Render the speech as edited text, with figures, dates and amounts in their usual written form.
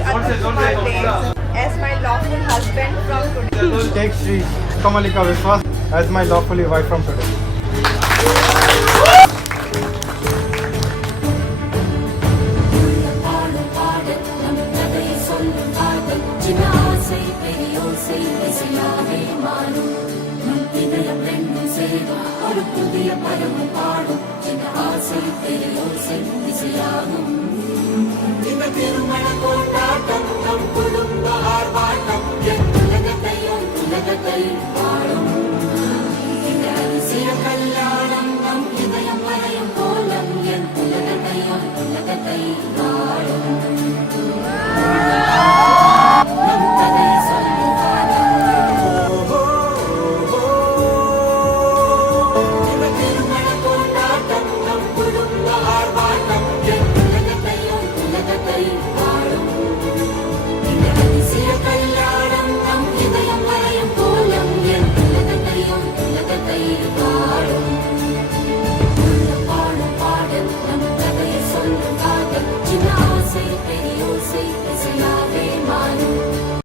Atul Kumar Dev as my lawful husband from today. Take Shri Kamalika Vishwas as my lawfully wife from today. திருமண கொண்டாட்டம் நம் குடும்ப ஆர்ப்பாட்டம் என் உலகத்தையும் உலகத்தை வாழும் இந்த அதிசய கல்யாணம் நம் இதயம் வரையும் கோலம் என் உலகத்தையும் உலகத்தை வாழும் நம் கதை சொல்லும் காலம் இந்த திருமண கொண்டாட்டம் நம் குடும்ப ஆர்ப்பாட்டம் என் உலகத்தையும் உலகத்தை வாழும் இந்த அதிசய கல்யாணம் நம் இதயம் வரையும் கோலம் என் உலகத்தையும் உலகத்தை வாழும் பாடும் பாடல் நம் கதையை சொல்லும் காதல் சின்ன ஆசை பெரிய ஓசை இசையா